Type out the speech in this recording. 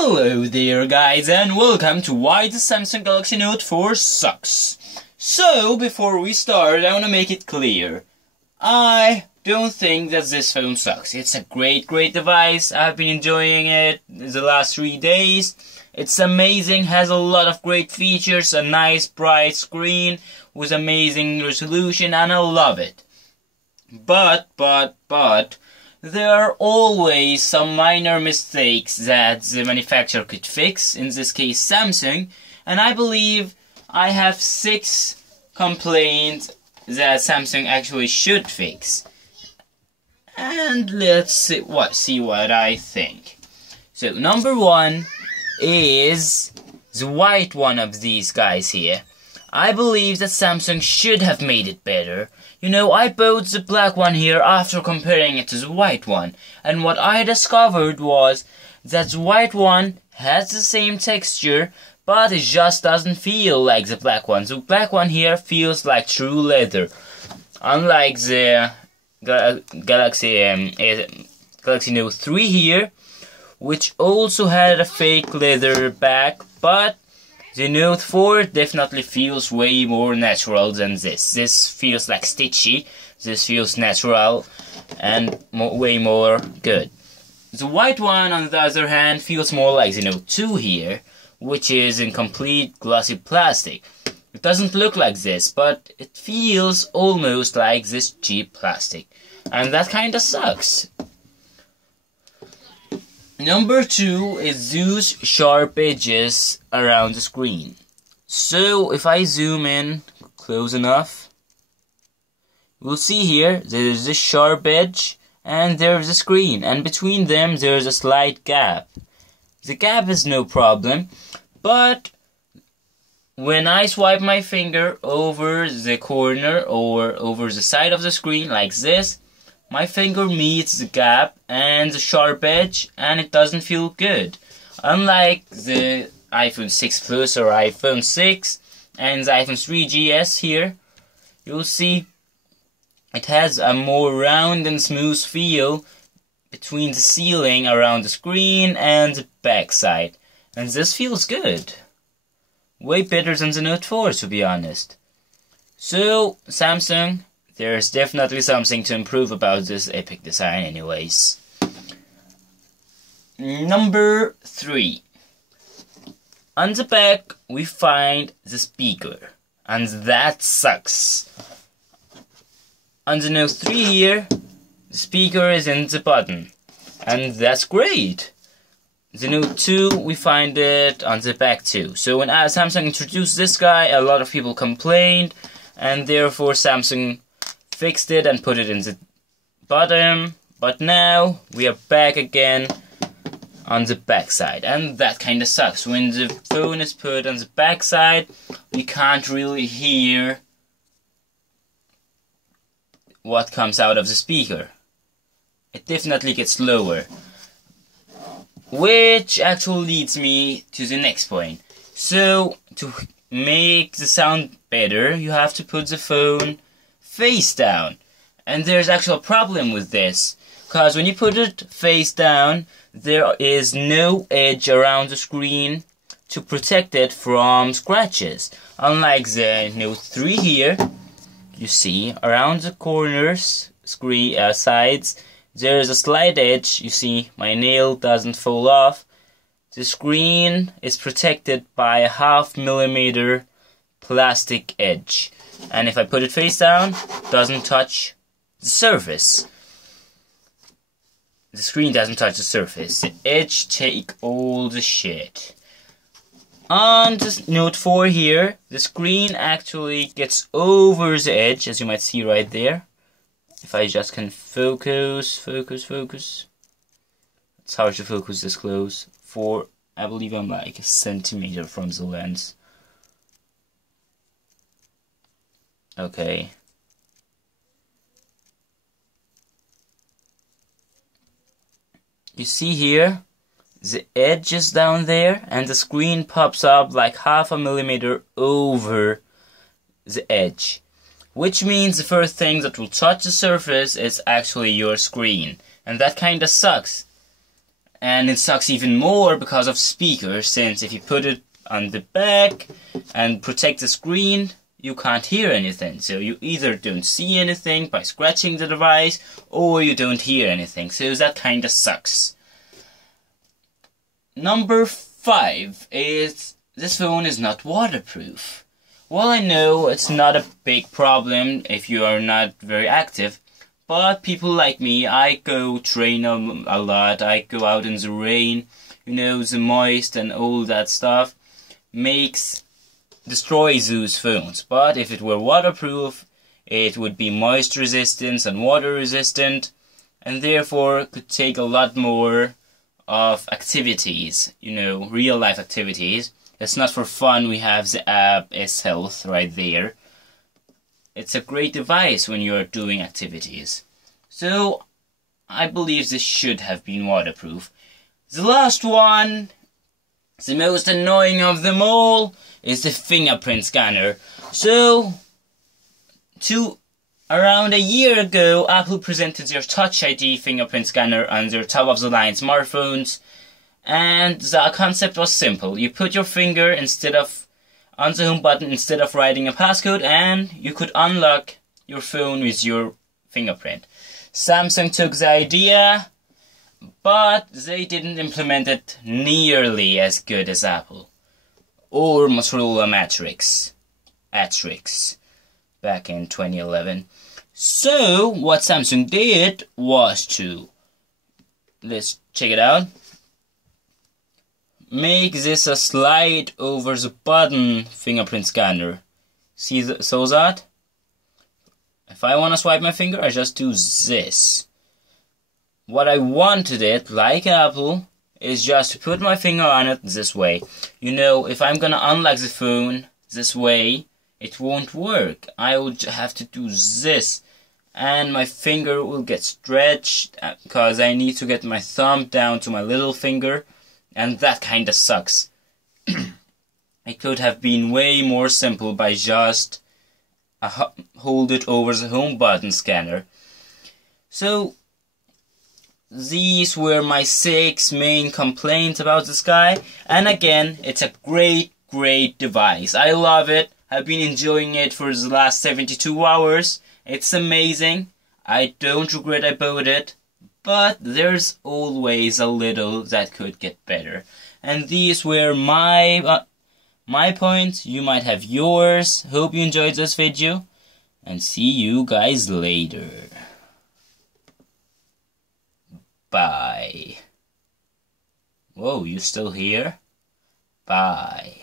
Hello there guys, and welcome to Why the Samsung Galaxy Note 4 Sucks. So, before we start, I want to make it clear. I don't think that this phone sucks. It's a great device. I've been enjoying it the last 3 days. It's amazing, has a lot of great features, a nice bright screen with amazing resolution, and I love it. But, there are always some minor mistakes that the manufacturer could fix, in this case Samsung, and I believe I have 6 complaints that Samsung actually should fix. And let's see what I think. So, number 1 is the white one of these guys here. I believe that Samsung should have made it better. You know, I bought the black one here after comparing it to the white one. And what I discovered was that the white one has the same texture, but it just doesn't feel like the black one. The black one here feels like true leather. Unlike the Galaxy Note 3 here, which also had a fake leather back, but the Note 4 definitely feels way more natural than this. This feels like stitchy, this feels natural and way more good. The white one, on the other hand, feels more like the Note 2 here, which is in complete glossy plastic. It doesn't look like this, but it feels almost like this cheap plastic. And that kinda sucks. Number 2 is those sharp edges around the screen. So if I zoom in close enough, we'll see here there's this sharp edge and there's a screen, and between them there's a slight gap. The gap is no problem, but when I swipe my finger over the corner or over the side of the screen like this, my finger meets the gap and the sharp edge, and it doesn't feel good. Unlike the iPhone 6 Plus or iPhone 6 and the iPhone 3GS here, you'll see it has a more round and smooth feel between the ceiling around the screen and the back side. And this feels good. Way better than the Note 4, to be honest. So, Samsung, there's definitely something to improve about this epic design anyways. Number 3. On the back, we find the speaker. And that sucks. On the Note 3 here, the speaker is in the button. And that's great. The Note 2, we find it on the back too. So when Samsung introduced this guy, a lot of people complained. And therefore Samsung fixed it and put it in the bottom, but now we are back again on the back side, and that kinda sucks. When the phone is put on the back side, you can't really hear what comes out of the speaker. It definitely gets lower, which actually leads me to the next point. So to make the sound better, you have to put the phone face down, and there's actually a problem with this, because when you put it face down, there is no edge around the screen to protect it from scratches. Unlike the Note 3 here, you see around the corners, sides, there is a slight edge. You see my nail doesn't fall off. The screen is protected by a 0.5 millimeter plastic edge. And if I put it face down, it doesn't touch the surface. The screen doesn't touch the surface. The edge take all the shit. On the Note 4 here, the screen actually gets over the edge, as you might see right there. If I just can focus. It's hard to focus this close. I believe I'm like a centimeter from the lens. Okay. You see here, the edge is down there, and the screen pops up like 0.5 millimeter over the edge. Which means the first thing that will touch the surface is actually your screen. And that kinda sucks. And it sucks even more because of speakers, since if you put it on the back and protect the screen, you can't hear anything. So you either don't see anything by scratching the device, or you don't hear anything. So that kinda sucks. Number 5 is this phone is not waterproof. Well, I know it's not a big problem if you are not very active, but people like me, I go train a lot, I go out in the rain, you know, the moist and all that stuff destroys those phones. But if it were waterproof, it would be moist resistant and water resistant, and therefore could take a lot more of activities, you know, real life activities. It's not for fun. We have the app S Health right there. It's a great device when you're doing activities. So I believe this should have been waterproof. The last one, the most annoying of them all, is the fingerprint scanner. So, around a year ago, Apple presented their Touch ID fingerprint scanner on their top-of-the-line smartphones. And the concept was simple. You put your finger on the home button instead of writing a passcode, and you could unlock your phone with your fingerprint. Samsung took the idea, but they didn't implement it nearly as good as Apple. Or Motorola Atrix back in 2011. So, what Samsung did was to, let's check it out, make this a slide over the button fingerprint scanner. See that? If I want to swipe my finger, I just do this. What I wanted it, like Apple, is just to put my finger on it this way. You know, if I'm gonna unlock the phone this way, it won't work. I would have to do this, and my finger will get stretched because I need to get my thumb down to my little finger. And that kinda sucks. It could have been way more simple by just hold it over the home button scanner. So, these were my 6 main complaints about this guy. And again, it's a great device. I love it. I've been enjoying it for the last 72 hours. It's amazing. I don't regret I bought it. But there's always a little that could get better. And these were my points. You might have yours. Hope you enjoyed this video. And see you guys later. Bye. Whoa, you still here? Bye.